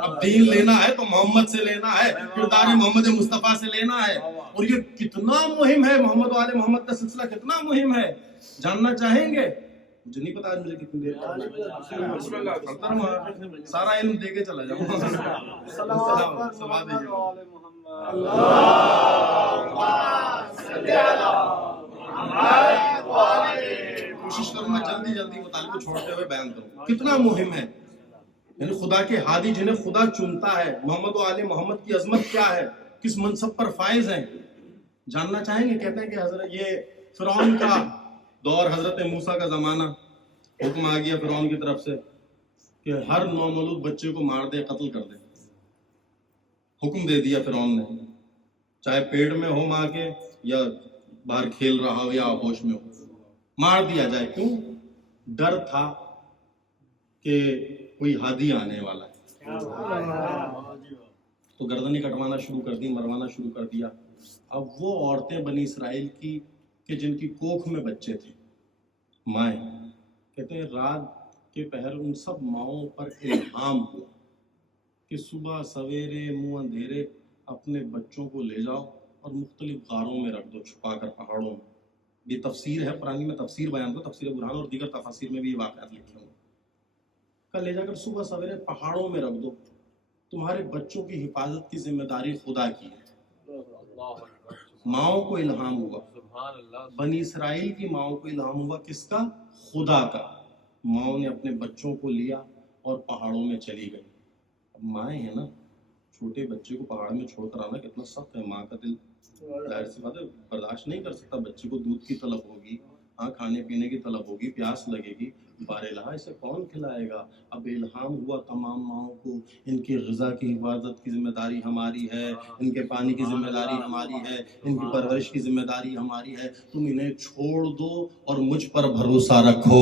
اب دین لینا ہے تو محمد سے لینا ہے، کردار محمد مصطفیٰ سے لینا ہے۔ اور یہ کتنا مہم ہے، محمد و آل محمد کا سلسلہ کتنا مہم ہے، جاننا چاہیں گے؟ مجھے نہیں پتا آج مجھے کتنی دیر پڑھتا رہا، سارا علم دے کے چلا جاؤں۔ کوشش کروں میں جلدی مطالعے کو چھوڑتے ہوئے بیان کروں، کتنا مہم ہے۔ یعنی خدا کے ہادی جنہیں خدا چنتا ہے، محمد و آل محمد کی عظمت کیا ہے، کس منصب پر فائز ہیں، جاننا چاہیں گے؟ کہتے ہیں کہ حضرت یہ فرعون کا دور، حضرت موسیٰ کا زمانہ، حکم آ گیا فرعون کی طرف سے کہ ہر نومولود بچے کو مار دے، قتل کر دے۔ حکم دے دیا فرعون نے، چاہے پیٹ میں ہو ماں کے یا باہر کھیل رہا ہو یا ہوش میں ہو، مار دیا جائے۔ کیوں؟ ڈر تھا کہ کوئی ہادی آنے والا ہے، تو گردنیں کٹوانا شروع کر دی، مروانا شروع کر دیا۔ اب وہ عورتیں بنی اسرائیل کی کہ جن کی کوکھ میں بچے تھے، مائیں، کہتے ہیں رات کے پہر ان سب ماؤں پر الہام ہوا کہ صبح سویرے منہ اندھیرے اپنے بچوں کو لے جاؤ اور مختلف غاروں میں رکھ دو، چھپا کر پہاڑوں میں۔ یہ تفسیر ہے قرآن میں، تفسیر بیان کو، تفسیر برہان اور دیگر تفاسیر میں بھی یہ واقعات لکھے ہوئے۔ کل لے جا کر صبح سویرے پہاڑوں میں رکھ دو، تمہارے بچوں کی حفاظت کی ذمہ داری خدا کی ہے۔ ماؤں کو الہام ہوا، بنی اسرائیل کی ماؤں کو الہام ہوا، کس کا؟ خدا کا۔ ماؤں نے اپنے بچوں کو لیا اور پہاڑوں میں چلی گئی۔ اب مائیں ہیں نا، چھوٹے بچے کو پہاڑ میں چھوڑ کر آنا کتنا سخت ہے، ماں کا دل ظاہر سی بات ہے برداشت نہیں کر سکتا۔ بچے کو دودھ کی طلب ہوگی، ہاں کھانے پینے کی طلب ہوگی، پیاس لگے گی، بارہا اسے کون کھلائے گا؟ اب الہام ہوا تمام ماؤں کو، ان کی غذا کی حفاظت کی ذمہ داری ہماری ہے، ان کے پانی کی ذمہ داری ہماری ہے، ان کی پرورش کی ذمہ داری ہماری ہے، تم انہیں چھوڑ دو اور مجھ پر بھروسہ رکھو۔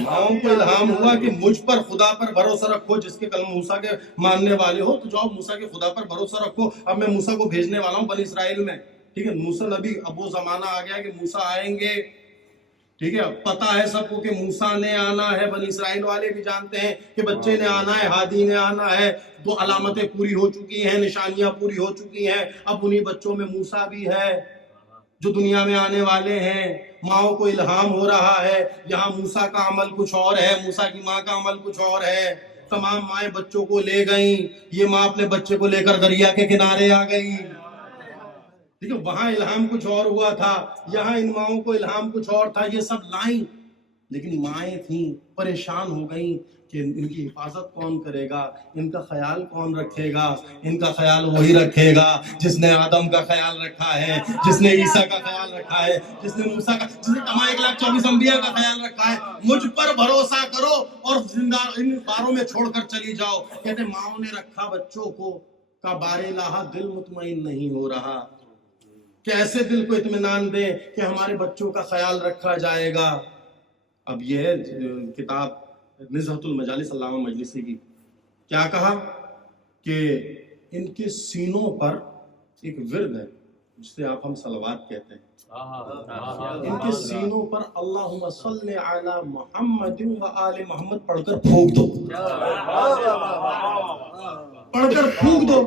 ماؤں کو الہام ہوا کہ مجھ پر، خدا پر بھروسہ رکھو، جس کے کلمہ موسیٰ کے ماننے والے ہو تو جاؤ موسیٰ کے خدا پر بھروسہ رکھو۔ اب میں موسیٰ کو بھیجنے والا ہوں بنی اسرائیل میں، ٹھیک ہے؟ موسیٰ نبی، اب وہ زمانہ آ گیا کہ موسیٰ آئیں گے، ٹھیک ہے؟ پتہ ہے سب کو کہ موسیٰ نے آنا ہے، بنی اسرائیل والے بھی جانتے ہیں کہ بچے نے آنا ہے، ہادی نے آنا ہے، تو علامتیں پوری ہو چکی ہیں، نشانیاں پوری ہو چکی ہیں۔ اب انہی بچوں میں موسیٰ بھی ہے جو دنیا میں آنے والے ہیں۔ ماؤں کو الہام ہو رہا ہے، یہاں موسیٰ کا عمل کچھ اور ہے، موسیٰ کی ماں کا عمل کچھ اور ہے. تمام مائیں بچوں کو لے گئیں، یہ ماں اپنے بچے کو لے کر دریا کے کنارے آ گئی. ٹھیک ہے، وہاں الہام کچھ اور ہوا تھا، یہاں ان ماؤں کو الہام کچھ اور تھا. یہ سب لائیں، لیکن مائیں تھیں پریشان ہو گئیں کہ ان کی حفاظت کون کرے گا، ان کا خیال کون رکھے گا. ان کا خیال وہی رکھے گا جس نے آدم کا خیال رکھا ہے، جس نے عیسیٰ کا خیال رکھا ہے، جس نے موسیٰ کا، جس نے تمام 124 انبیاء کا خیال رکھا ہے. مجھ پر بھروسہ کرو اور زندہ ان باروں میں چھوڑ کر چلی جاؤ. کہتے ماؤں نے رکھا بچوں کو، کا بار الہ دل مطمئن نہیں ہو رہا. کیسے دل کو اطمینان دیں کہ ہمارے بچوں کا خیال رکھا جائے گا. اب یہ کتاب نزہۃ المجالس علامہ مجلسی کی کیا کہا کہ ان کے سینوں پر ایک ورد ہے جسے آپ ہم صلوات کہتے ہیں. ان کے سینوں پر اللہم صلی علی محمد و آل محمد پڑھ کر پھونک دو، پڑھ کر پھونک دو.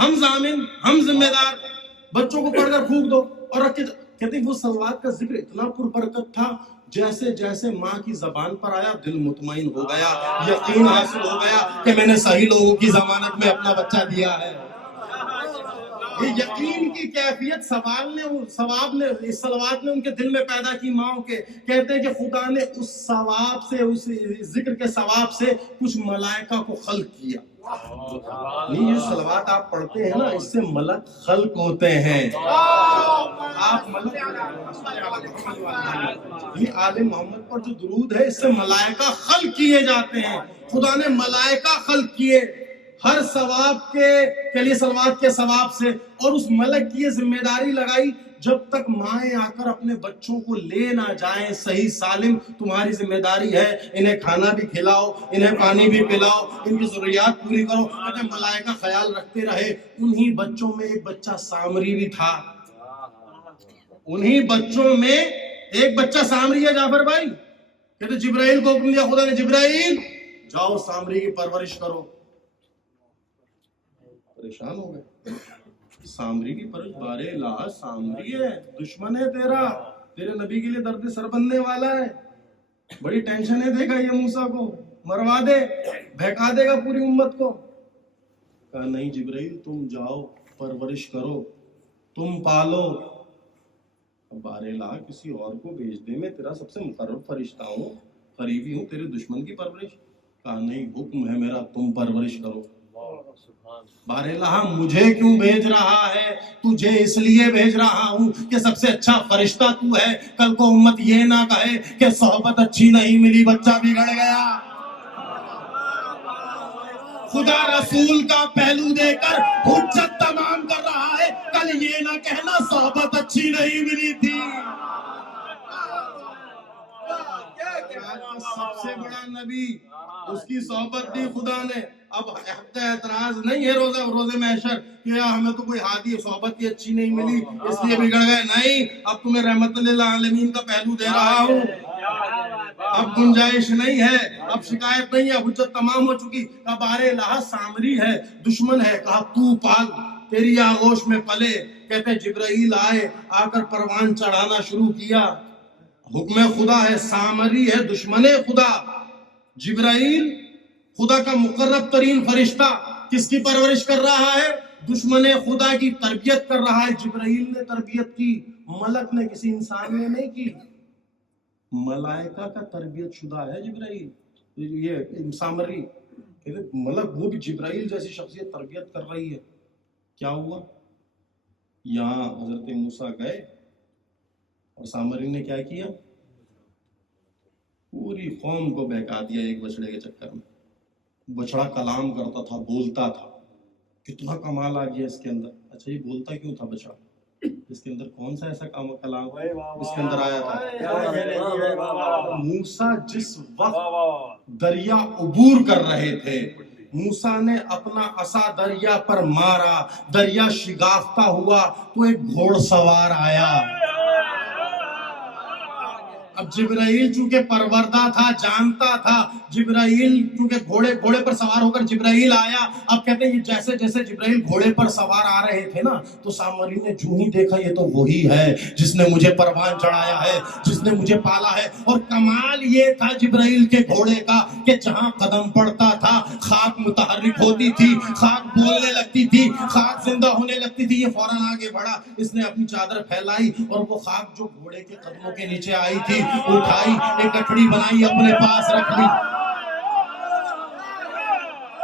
ہم ضامن، ہم ذمہ دار، بچوں کو پڑھ کر پھونک دو اور رکھ کے. کہتے ہیں وہ صلوات کا ذکر اتنا پربرکت تھا، جیسے جیسے ماں کی زبان پر آیا دل مطمئن ہو گیا، یقین حاصل ہو گیا کہ میں نے صحیح لوگوں کی ضمانت میں اپنا بچہ دیا ہے. یہ یقین کی کیفیت ثواب نے اس صلوات نے ان کے دل میں پیدا کی ماؤں کے. کہتے ہیں کہ خدا نے اس ثواب سے، اس ذکر کے ثواب سے کچھ ملائکہ کو خلق کیا. یہ صلوات آپ پڑھتے ہیں نا، اس سے ملک خلق ہوتے ہیں. آپ ملک آل محمد پر جو درود ہے اس سے ملائکہ خلق کیے جاتے ہیں. خدا نے ملائکہ خلق کیے ہر ثواب کے لیے، صلوات کے ثواب سے. اور اس ملک کی یہ ذمہ داری لگائی جب تک مائیں آ کر اپنے بچوں کو لے نہ جائیں صحیح سالم، تمہاری ذمہ داری ہے انہیں کھانا بھی کھلاؤ، انہیں پانی بھی پلاؤ، ان کی ضروریات پوری کرو. ملائکہ خیال رکھتے رہے. انہی بچوں میں ایک بچہ سامری بھی تھا. انہی بچوں میں ایک بچہ سامری ہے. جعفر بھائی کہتے جبرائیل کو حکم دیا خدا نے، جبرائیل جاؤ سامری کی پرورش کرو. پریشان ہو گئے. سامری کی پرورش، بارے الہ سامری ہے، دشمن ہے تیرا، تیرے نبی کے لیے درد سر بننے والا ہے، بڑی ٹینشن ہے، دیکھا یہ موسیٰ کو مروا دے، بہکا دے گا پوری امت کو. کہا نہیں جبرائیل تم جاؤ پرورش کرو، تم پالو. بارے الہ کسی اور کو بھیج دے، میں تیرا سب سے مقرب فرشتہ ہوں، قریبی ہوں، تیرے دشمن کی پرورش. کہا نہیں حکم ہے میرا، تم پرورش کرو. بارے الہ مجھے کیوں بھیج رہا ہے؟ تجھے اس لیے بھیج رہا ہوں کہ سب سے اچھا فرشتہ تو ہے. کل کو امت یہ نہ کہے کہ صحبت اچھی نہیں ملی، بچہ بگڑ گیا. خدا رسول کا پہلو دے کر حجت تمام کر رہا ہے، کل یہ نہ کہنا صحبت اچھی نہیں ملی تھی. سب سے بڑا نبی، اس کی صحبت دی خدا نے. اب حق اعتراض نہیں ہے روزے محشر کہ ہمیں تو کوئی ہادی صحبت کی اچھی نہیں ملی اس لیے بگڑ گئے. نہیں، اب تمہیں رحمت للعالمین کا پہلو دے رہا ہوں. اب گنجائش نہیں ہے، اب شکایت نہیں ہے، حجت تمام ہو چکی. اب بارے الہ سامری ہے، دشمن ہے. کہا تو پال، تیری آغوش میں پلے. کہتے جبرائیل آئے، آ کر پروان چڑھانا شروع کیا. حکم خدا ہے، سامری ہے دشمن خدا. جبرائیل خدا کا مقرب ترین فرشتہ کس کی پرورش کر رہا ہے؟ دشمن خدا کی تربیت کر رہا ہے. جبرائیل نے تربیت کی، ملک نے، کسی انسان نے نہیں کی. ملائکہ کا تربیت شدہ ہے جبرائیل. یہ سامری ملک، وہ بھی جبرائیل جیسی شخصیت تربیت کر رہی ہے. کیا ہوا؟ یہاں حضرت موسیٰ گئے اور سامری نے کیا کیا؟ پوری قوم کو بہکا دیا ایک بچڑے کے چکر میں. بچڑا کلام کرتا تھا، بولتا تھا. کتنا کمال آ گیا اس کے اندر. اچھا یہ بولتا کیوں تھا بچڑا؟ اس کے اندر کون سا ایسا کلام اس کے اندر آیا تھا؟ موسیٰ جس وقت دریا عبور کر رہے تھے، موسیٰ نے اپنا عصا دریا پر مارا، دریا شگافتہ ہوا تو ایک گھوڑ سوار آیا. اب جبرائیل چونکہ پروردہ تھا، جانتا تھا، جبرائیل چونکہ گھوڑے پر سوار ہو کر جبرائیل آیا. اب کہتے ہیں جیسے جیسے جبرائیل گھوڑے پر سوار آ رہے تھے نا تو سامری نے جو ہی دیکھا یہ تو وہی ہے جس نے مجھے پروان چڑھایا ہے، جس نے مجھے پالا ہے. اور کمال یہ تھا جبرائیل کے گھوڑے کا کہ جہاں قدم پڑتا تھا خاک متحرک ہوتی تھی، خاک بولنے لگتی تھی، خاک زندہ ہونے لگتی تھی. یہ فوراً آگے بڑھا، اس نے اپنی چادر پھیلائی اور وہ خاک جو گھوڑے کے قدموں کے نیچے آئی تھی اٹھائی، ایک گٹھڑی بنائی، اپنے پاس رکھ لی.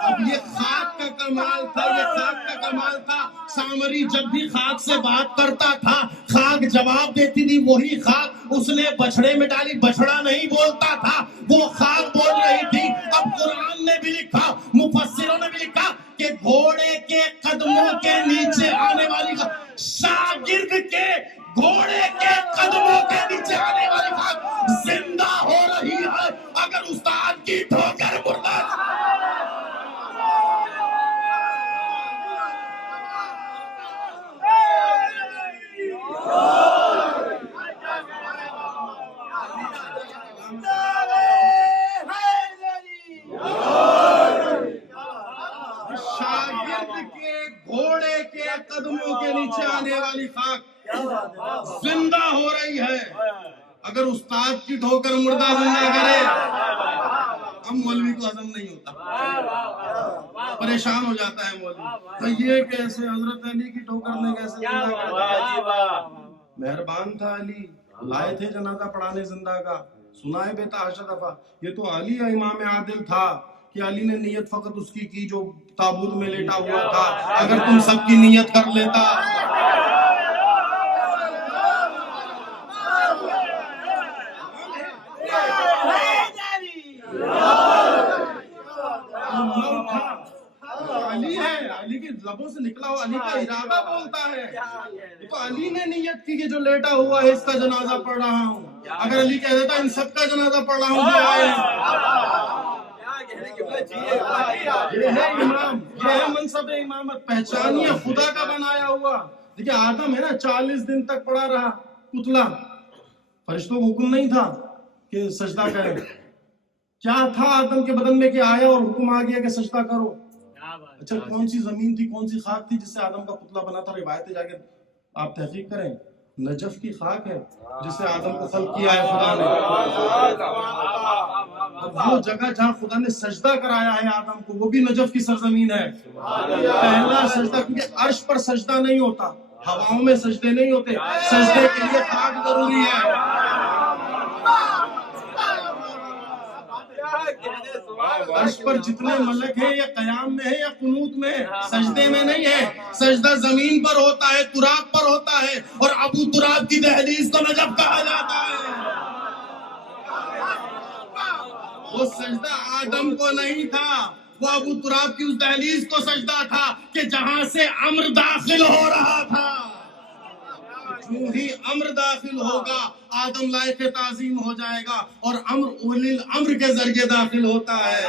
اب یہ خاک کا کمال تھا، یہ خاک کا کمال تھا. سامری جب بھی خاک سے بات کرتا تھا خاک جواب دیتی تھی، وہی خاک اس نے بچھڑے میں ڈالی. بچھڑا نہیں بولتا تھا، وہ خاک بول رہی تھی. اب قرآن نے بھی لکھا، مفسروں نے بھی لکھا کہ گھوڑے کے قدموں کے نیچے آنے والی خاک، شاگرد کے گھوڑے کے قدموں کے نیچے آنے والی خاک زندہ ہو رہی ہے. اگر استاد کی ٹھوکر مردہ شاگرد کے گھوڑے کے قدموں کے نیچے آنے والی خاک زندہ ہو رہی ہے. اگر استاد کی ٹھوکر مردہ زندہ کرے، اب مولوی کو ہضم نہیں ہوتا، پریشان ہو جاتا ہے مولوی. یہ کیسے حضرت علی کی ٹھوکر نے کیسے زندہ کر دیا؟ مہربان تھا علی، لائے تھے جنازہ پڑھانے زندہ کا. سنا ہے بیتا حشر دفعہ. یہ تو علی امام عادل تھا کہ علی نے نیت فقط اس کی جو تابوت میں لیٹا ہوا تھا. اگر تم سب کی نیت کر لیتا علی ہے، علی کی لبوں سے نکلا ہوا، علی کا ارادہ بولتا ہے. تو علی نے نیت کی کہ جو لیٹا ہوا ہے اس کا جنازہ پڑھ رہا ہوں. اگر علی کہہ دیتا ان سب کا جنازہ پڑھ رہا ہوں جو آئے. یہ ہے امام، یہ ہے منصب امامت. پہچانیے خدا کا بنایا ہوا. دیکھیں آدم ہے نا 40 دن تک پڑا رہا پتلا. فرشتوں کو حکم نہیں تھا کہ سجدہ کریں. کیا تھا آدم کے بدن میں کہ آیا اور حکم آ گیا کہ سجدہ کرو. اچھا کون سی زمین تھی، کون سی خاک تھی جس سے آدم کا پتلا بنا تھا؟ روایتیں جا کے آپ تحقیق کریں. نجف کی خاک ہے جس سے آدم کو خلق کیا ہے خدا نے. وہ جگہ جہاں خدا نے سجدہ کرایا ہے آدم کو وہ بھی نجف کی سرزمین ہے. پہلا سجدہ، کیونکہ عرش پر سجدہ نہیں ہوتا، ہواؤں میں سجدے نہیں ہوتے، سجدے کے لیے خاک ضروری ہے. عرش پر جتنے ملک ہیں یا قیام میں ہے یا قنوت میں ہے، سجدے میں نہیں ہے. سجدہ زمین پر ہوتا ہے، تراب پر ہوتا ہے، اور ابو تراب کی دہلیز کو نجف کہا جاتا ہے. وہ سجدہ آدم کو نہیں تھا، وہ ابو تراب کی اس دہلیز کو سجدہ تھا کہ جہاں سے امر داخل ہو رہا تھا. جو ہی امر داخل ہوگا آدم لائق تعظیم ہو جائے گا، اور امر اولی الامر کے ذریعے داخل ہوتا ہے.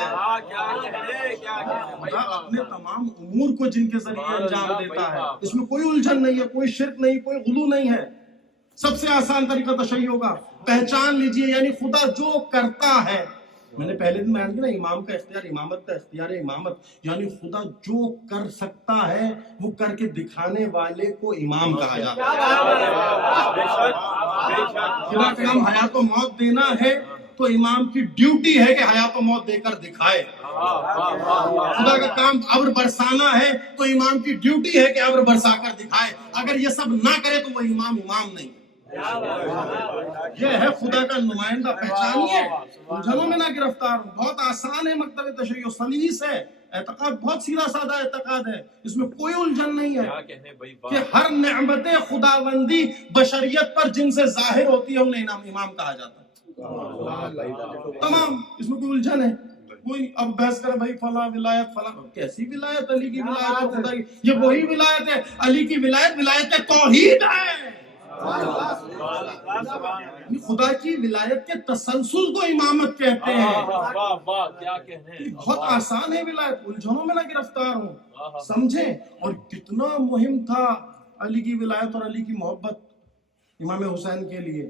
خدا اپنے تمام امور کو جن کے ذریعے انجام دیتا ہے، اس میں کوئی الجھن نہیں ہے، کوئی شرک نہیں، کوئی غلو نہیں ہے. سب سے آسان طریقہ تشیع کا پہچان لیجئے، یعنی خدا جو کرتا ہے. میں نے پہلے دن بیان کیا نا، امام کا اختیار، امامت کا اختیار ہے امامت. یعنی خدا جو کر سکتا ہے وہ کر کے دکھانے والے کو امام کہا جاتا ہے. خدا کا کام حیات و موت دینا ہے تو امام کی ڈیوٹی ہے کہ حیات و موت دے کر دکھائے. خدا کا کام ابر برسانا ہے تو امام کی ڈیوٹی ہے کہ ابر برسا کر دکھائے. اگر یہ سب نہ کرے تو وہ امام نہیں. یہ ہے خدا کا نمائندہ. پہچانیے، الجھنوں میں نہ گرفتار ہوں. بہت آسان ہے مکتب تشیع، سلیس ہے. اعتقاد بہت سیدھا سادہ اعتقاد ہے، اس میں کوئی الجھن نہیں ہے کہ ہر نعمت خداوندی بشریت پر جن سے ظاہر ہوتی ہے انہیں امام کہا جاتا ہے. تمام، اس میں کوئی الجھن ہے. کوئی اب بحث کرے بھائی فلاں ولایت، فلاں کیسی ولایت؟ علی کی ولایت ہے خدا کی، یہ وہی ولایت ہے. علی کی ولایت ولایت توحید ہے. خدا کی ولایت کے تسلسل کو امامت کہتے ہیں. بہت آسان ہے ولایت، الجھنوں میں نہ گرفتار ہوں، سمجھیں. اور کتنا مہم تھا علی کی ولایت اور علی کی محبت امام حسین کے لیے.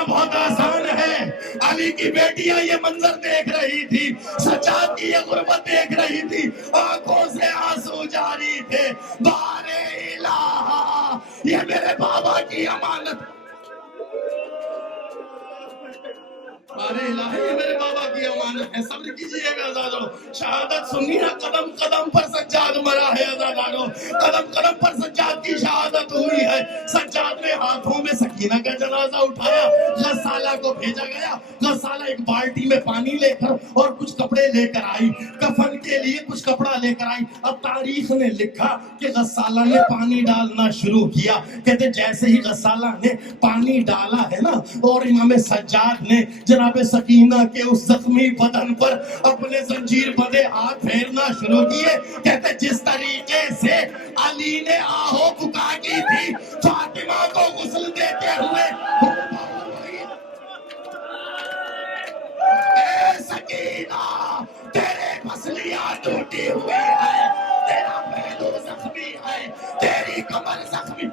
کہنا بہت آسان ہے. علی کی بیٹیاں یہ منظر دیکھ رہی تھی, سجاد کی یہ غربت دیکھ رہی تھی, آنکھوں سے آنسو جاری تھے. بارے الہ, یہ میرے بابا کی امانت, بارے الہ یہ میرے بابا کی امانت ہے. صبر کیجئے گا آزادو, شہادت سنی ہے. قدم قدم پر سجاد مرا ہے آزادو, قدم قدم پر سجاد کی شہادت ہوئی ہے. سجاد نے ہاتھوں میں سکینہ کا جنازہ اٹھایا, غسالہ کو بھیجا گیا. غسالہ ایک بالٹی میں پانی لے کر اور کچھ کپڑے لے کر آئی, کفن کے لیے کچھ کپڑا لے کر آئی. اب تاریخ نے لکھا کہ غسالہ نے پانی ڈالنا شروع کیا. کہتے جیسے ہی غسالہ نے پانی ڈالا ہے نا, اور امام سجاد نے جناب سکینہ کے اس زخمی بدن پر اپنے زنجیر بندے ہاتھ پھیرنا شروع کیے. کہتے جس طریقے سے علی نے آہو بکا کی تھی فاطمہ کو غسل دیتے ہوئے, اے سکینہ تیرے پسلیاں ٹوٹی ہوئی ہے, تیرا پہلو زخمی ہے, تیری کمر زخمی.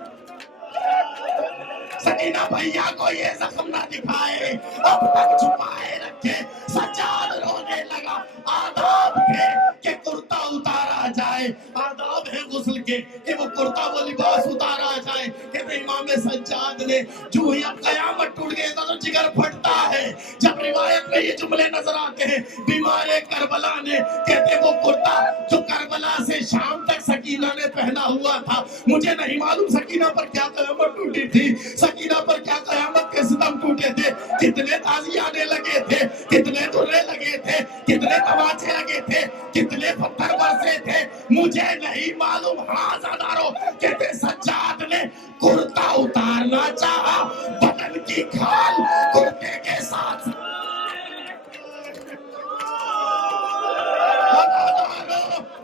سکینہ بھیا کو یہ زخم نہ دکھائے, اب تک چھپائے رکھے. سجاد رونے لگا. آداب تھے کہ کرتا اتارا جائے, آداب ہے غسل کے کہ وہ کرتا وہ لباس اتارا جائے. کہتے امام سجاد نے جو ہی اب قیامت ٹوٹ گئی تو جگر پھٹتا ہے جب روایت میں یہ جملے نظر آتے ہیں. بیمار کربلا نے, کہتے وہ کرتا جو کربلا سے شام تک سکینہ نے پہنا ہوا تھا, مجھے نہیں معلوم سکینہ پر کیا قیامت ٹوٹی تھی, سکینہ پر کیا قیامت کے ستم ٹوٹے تھے, کتنے تازی آنے لگے تھے, کتنے درے لگے تھے, کتنے تماچے لگے تھے, کتنے پتھر برسے تھے, مجھے نہیں معلوم. ہاں زادارو, کہتے سجاد نے کرتا اتارنا چاہا, بدن کی کھال کرتے کے ساتھ.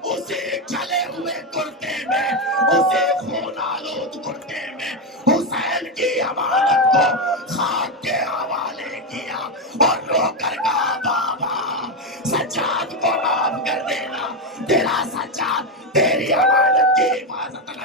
اسی چلے ہوئے کرتے میں, اسی خون آلود کرتے میں حسین کی امانت کو خاک کے حوالے کیا اور رو کر کہا بابا سجاد کو معاف کر دینا, تیرا سجاد تیری امانت کی حفاظت